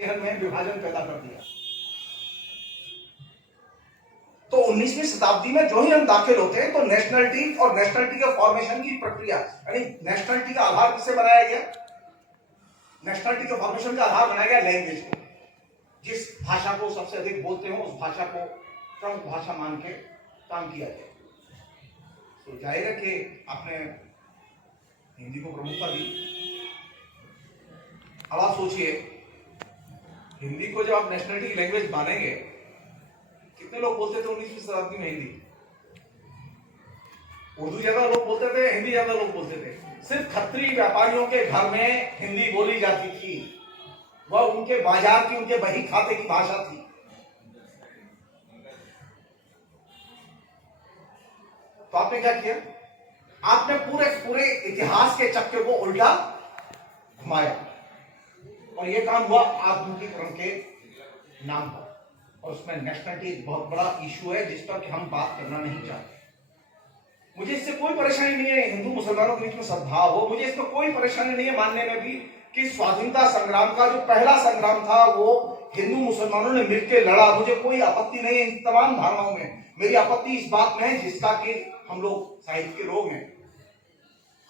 में विभाजन पैदा कर दिया। तो 19वीं शताब्दी में जो ही हम दाखिल होते हैं तो नेशनलिटी और नेशनलिटी के फॉर्मेशन की प्रक्रिया, यानी नेशनलिटी का आधार किससे बनाया गया? नेशनलिटी के फॉर्मेशन का आधार बनाया गया लैंग्वेज को। जिस भाषा को सबसे अधिक बोलते हो उस भाषा को प्रमुख भाषा मान के काम किया गया। तो जाएगा कि आपने हिंदी को प्रमुखता दी। अब आप सोचिए, हिंदी को जब आप नेशनलिटी लैंग्वेज मानेंगे, कितने लोग बोलते थे 19वीं शताब्दी में हिंदी? उर्दू ज्यादा लोग बोलते थे, हिंदी ज्यादा लोग बोलते थे। सिर्फ खत्री व्यापारियों के घर में हिंदी बोली जाती थी। वह उनके बाजार की, उनके बही खाते की भाषा थी। तो आपने क्या किया? आपने पूरे पूरे इतिहास के चक्कर को उल्टा घुमाया और यह काम हुआ आधुनिकीकरण के नाम पर। और उसमें नेशनलिटी एक बहुत बड़ा इशू है जिस पर कि हम बात करना नहीं चाहते। मुझे इससे कोई परेशानी नहीं है हिंदू मुसलमानों के बीच में सद्भाव हो, मुझे इसमें कोई परेशानी नहीं है मानने में भी कि स्वाधीनता संग्राम का जो पहला संग्राम था वो हिंदू मुसलमानों ने मिलकर लड़ा। मुझे कोई आपत्ति नहीं है इन तमाम धारणाओं में। मेरी आपत्ति इस बात में है जिसका कि हम लोग साहित्य के लोग हैं,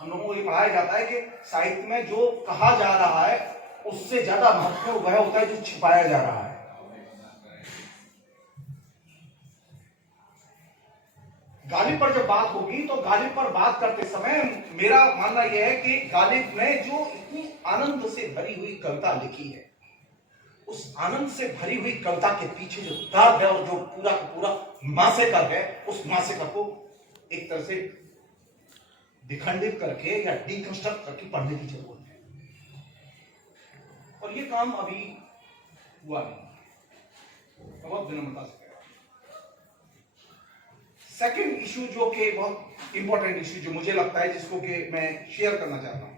हम लोगों को ये पढ़ाया जाता है कि साहित्य में जो कहा जा रहा है उससे ज्यादा महत्वपूर्ण वह होता है जो छिपाया जा रहा है। गालिब पर जब बात होगी तो गालिब पर बात करते समय मेरा मानना यह है कि गालिब ने जो इतनी आनंद से भरी हुई कविता लिखी है, उस आनंद से भरी हुई कविता के पीछे जो दर्द है और जो पूरा का पूरा मासेकर है, उस मासेकर को एक तरह से विखंडित करके या डिकंस्ट्रक्ट करके पढ़ने की जरूरत है। और ये काम अभी हुआ नहीं, बहुत विनम्रता से। सेकेंड इशू जो कि बहुत इंपॉर्टेंट इशू जो मुझे लगता है जिसको कि मैं शेयर करना चाहता हूं,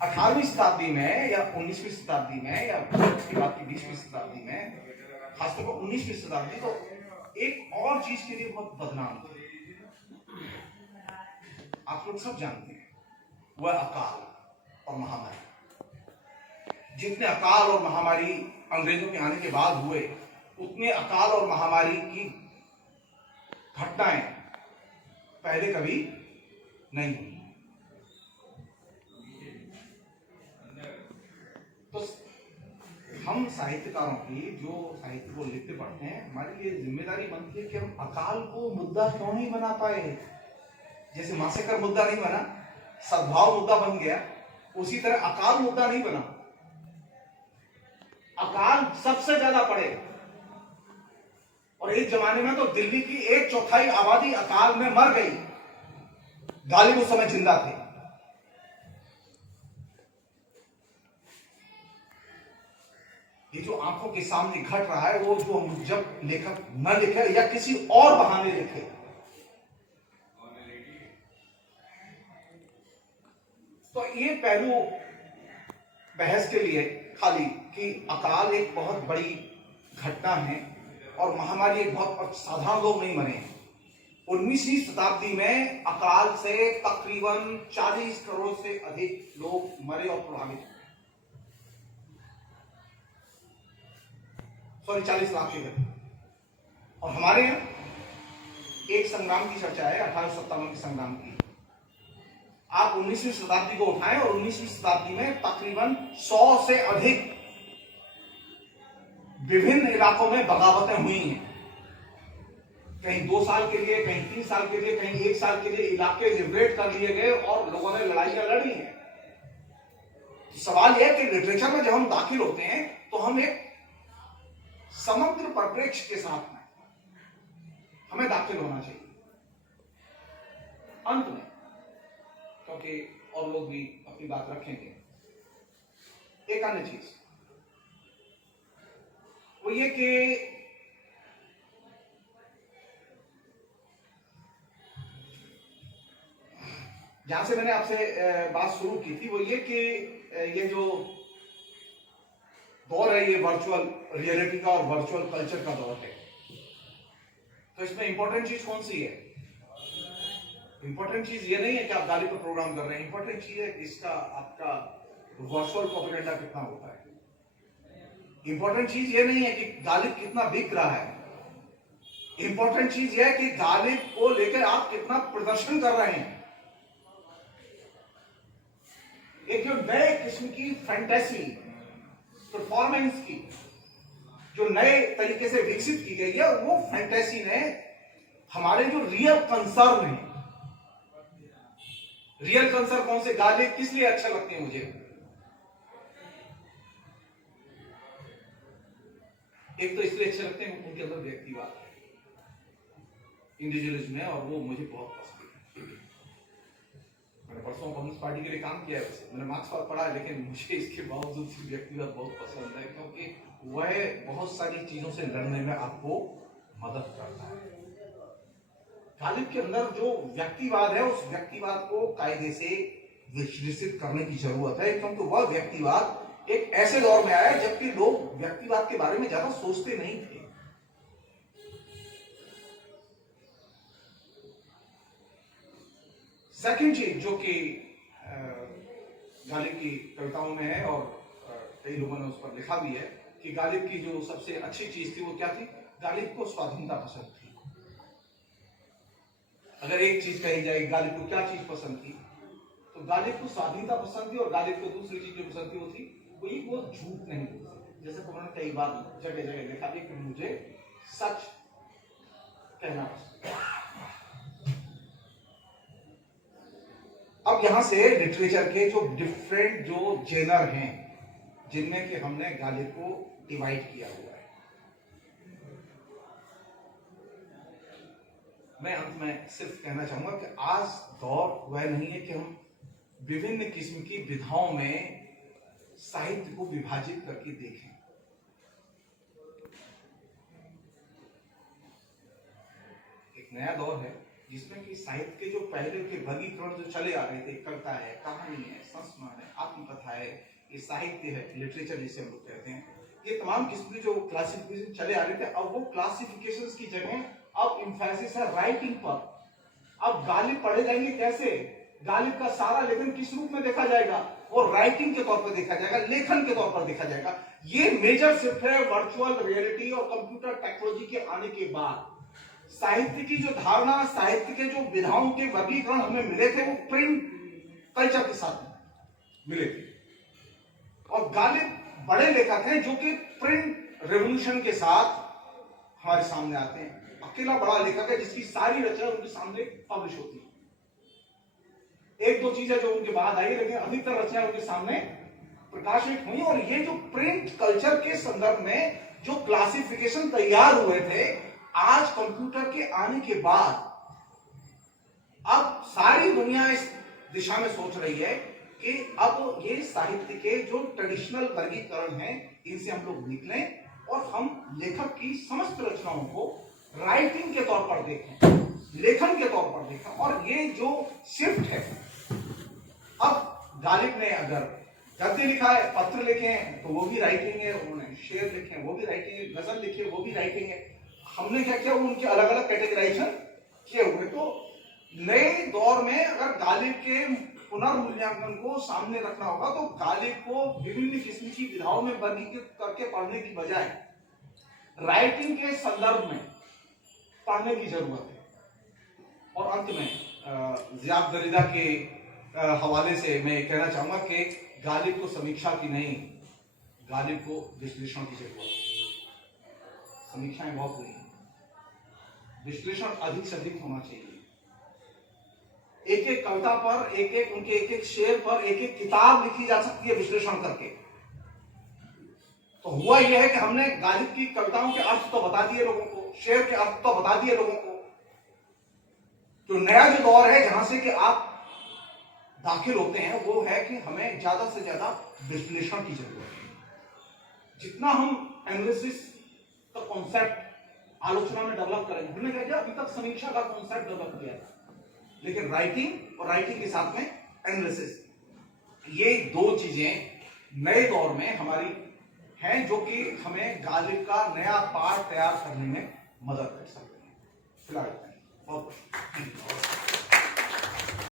अठारहवीं शताब्दी में या 19वीं शताब्दी में या उसके बाद की 20वीं शताब्दी में, खासतौर पर 19वीं शताब्दी, तो एक और चीज के लिए बहुत बदनाम थी। आप लोग सब जानते हैं, वह अकाल और महामारी। जितने अकाल और महामारी अंग्रेजों के आने के बाद हुए, उतने अकाल और महामारी की घटनाएं पहले कभी नहीं हुई। तो हम साहित्यकारों की जो साहित्य को लिखते पढ़ते हैं, हमारी ये जिम्मेदारी बनती है कि हम अकाल को मुद्दा क्यों नहीं बना पाए। जैसे मासेकर मुद्दा नहीं बना, सद्भाव मुद्दा बन गया, उसी तरह अकाल मुद्दा नहीं बना। अकाल सबसे ज्यादा पड़े और एक जमाने में तो दिल्ली की 1/4 आबादी अकाल में मर गई। गालिब उस समय जिंदा थे। ये जो आंखों के सामने घट रहा है वो जो जब लेखक न लिखे या किसी और बहाने लिखे, तो ये पहलू बहस के लिए खाली कि अकाल एक बहुत बड़ी घटना है और महामारी एक बहुत साधारण लोग नहीं मरे हैं। 19वीं शताब्दी में अकाल से तकरीबन 40 करोड़ से अधिक लोग मरे और प्रभावित हुए। 40 लाख के करीब। और हमारे यहाँ एक संग्राम की चर्चा है 1857 के संग्राम की। आप 19वीं शताब्दी को उठाएं और 19वीं शताब्दी में तकरीबन 100 से अधिक विभिन्न इलाकों में बगावतें हुई हैं। कहीं 2 साल के लिए, कहीं 3 साल के लिए, कहीं 1 साल के लिए इलाके लिबरेट कर लिए गए और लोगों ने लड़ाइयां लड़ी हैं। तो सवाल यह है कि लिटरेचर में जब हम दाखिल होते हैं तो हम एक समग्र परिप्रेक्ष्य के साथ में हमें दाखिल होना चाहिए। अंत में, क्योंकि और लोग भी अपनी बात रखेंगे, एक अन्य चीज वो ये कि जहां से मैंने आपसे बात शुरू की थी वो ये कि ये जो दौर है ये वर्चुअल रियलिटी का और वर्चुअल कल्चर का दौर है। तो इसमें इंपॉर्टेंट चीज कौन सी है? इंपॉर्टेंट चीज ये नहीं है कि आप गालिब पर प्रोग्राम कर रहे हैं, इंपॉर्टेंट चीज है इसका आपका वर्चुअल प्रोपेगेंडा कितना होता है। इंपॉर्टेंट चीज ये नहीं है कि गालिब कितना बिक रहा है, इंपॉर्टेंट चीज यह है कि गालिब को लेकर आप कितना प्रदर्शन कर रहे हैं। एक जो नए किस्म की फैंटेसी परफॉर्मेंस की जो नए तरीके से विकसित की गई है, वो फैंटेसी ने हमारे जो रियल कंसर्न है, रियल कंसर्न कौन से, गालिब किस लिए अच्छा लगते हैं मुझे। एक तो इसलिए अच्छे लगते हैं उनके अंदर व्यक्तिवाद है, इंडिविजुअलिज्म है, और वो मुझे बहुत पसंद है। मैंने परसों कम्युनिस्ट पार्टी के लिए काम किया है, वैसे मैंने मार्क्सवाद पढ़ा है, लेकिन मुझे इसके बावजूद व्यक्तिवाद बहुत पसंद है, क्योंकि वह बहुत सारी चीजों से लड़ने में आपको मदद करता है। गालिब के अंदर जो व्यक्तिवाद है, उस व्यक्तिवाद को कायदे से विश्लेषित करने की जरूरत है, क्योंकि वह व्यक्तिवाद एक ऐसे दौर में आया जबकि लोग व्यक्तिवाद के बारे में ज्यादा सोचते नहीं थे। सेकंड चीज जो कि गालिब की कविताओं में है और कई लोगों ने उस पर लिखा भी है कि गालिब की जो सबसे अच्छी चीज थी वो क्या थी, गालिब को स्वाधीनता पसंद थी। अगर एक चीज कही जाए गालिब को क्या चीज पसंद थी, तो गालिब को स्वाधीनता पसंद थी, और गालिब को दूसरी चीज जो पसंद थी वो थी वो झूठ नहीं बोलती। जैसे उन्होंने कई बार जगह जगह लिखा कि मुझे सच कहना पसंद। अब यहां से लिटरेचर के जो डिफरेंट जो जेनर हैं, जिनमें कि हमने गालिब को डिवाइड किया हुआ है, मैं अंत में सिर्फ कहना चाहूंगा कि आज दौर वह नहीं है कि हम विभिन्न किस्म की विधाओं में साहित्य को विभाजित करके देखें। एक नया दौर है जिसमें कि साहित्य के जो पहले के वर्गीकरण जो चले आ रहे थे, कविता है, कहानी है, संस्मरण है, आत्मकथा है, ये साहित्य है, लिटरेचर जिसे हम लोग कहते हैं, ये तमाम किस्म के जो क्लासिफिकेशन चले आ रहे थे, अब वो क्लासिफिकेशंस की जगह अब इंफेसिस है राइटिंग पर। अब गालिब पढ़े जाएंगे कैसे, गालिब का सारा लेखन किस रूप में देखा जाएगा, वो राइटिंग के तौर पर देखा जाएगा, लेखन के तौर पर देखा जाएगा। ये मेजर शिफ्ट है वर्चुअल रियलिटी और कंप्यूटर टेक्नोलॉजी के आने के बाद। साहित्य की जो धारणा, साहित्य के जो विधाओं के वर्गीकरण हमें मिले थे, वो प्रिंट कल्चर के साथ मिले थे, और गालिब बड़े लेखक हैं जो कि प्रिंट रेवोल्यूशन के साथ हमारे सामने आते हैं। अकेला बड़ा लेखक है जिसकी सारी रचना उनके सामने पब्लिश होती है। एक दो चीजें जो उनके बाद आई, लेकिन अधिकतर रचनाएं उनके सामने प्रकाशित हुई। और ये जो प्रिंट कल्चर के संदर्भ में जो क्लासिफिकेशन तैयार हुए थे, आज कंप्यूटर के आने के बाद अब सारी दुनिया इस दिशा में सोच रही है कि अब ये साहित्य के जो ट्रेडिशनल वर्गीकरण हैं, इनसे हम लोग निकलें और हम लेखक की समस्त रचनाओं को राइटिंग के तौर पर देखें, लेखन के तौर पर देखें। और ये जो शिफ्ट है, अब गालिब ने अगर गद्य लिखा है, पत्र लिखे हैं, तो वो भी राइटिंग है, उन्होंने शेर लिखे हैं, वो भी राइटिंग है, गजल लिखी है, वो भी राइटिंग है। हमने क्या किया, उनके अलग अलग कैटेगराइजेशन किए हुए। तो नए दौर में अगर गालिब के पुनर्मूल्यांकन को सामने रखना होगा, तो गालिब को विभिन्न किस्म की विधाओं में वर्गीकृत करके पढ़ने की बजाय राइटिंग के संदर्भ में पढ़ने की जरूरत है। और अंत में ज़ियाद दरिदा के हवाले से मैं कहना चाहूंगा कि गालिब को समीक्षा की नहीं, गालिब को विश्लेषण की जरूरत है। समीक्षाएं बहुत हुई हैं, विश्लेषण अधिक से अधिक होना चाहिए। एक एक कविता पर, एक एक उनके एक एक शेर पर एक एक किताब लिखी जा सकती है विश्लेषण करके। तो हुआ यह है कि हमने गालिब की कविताओं के अर्थ तो बता दिए लोगों को, शेर के अर्थ तो बता दिए लोगों को। तो नया जो दौर है जहां से कि आप दाखिल होते हैं, वो है कि हमें ज्यादा से ज्यादा विश्लेषण की जरूरत है। जितना हम एनालिसिस का कॉन्सेप्ट आलोचना में डेवलप करेंगे, हमने क्या किया, अभी तक समीक्षा का कॉन्सेप्ट डेवलप किया था, लेकिन राइटिंग और राइटिंग के साथ में एनालिसिस, ये दो चीजें नए दौर में हमारी हैं, जो कि हमें गालिब का नया पाठ तैयार करने में मदद कर सकते हैं। फिलहाल बहुत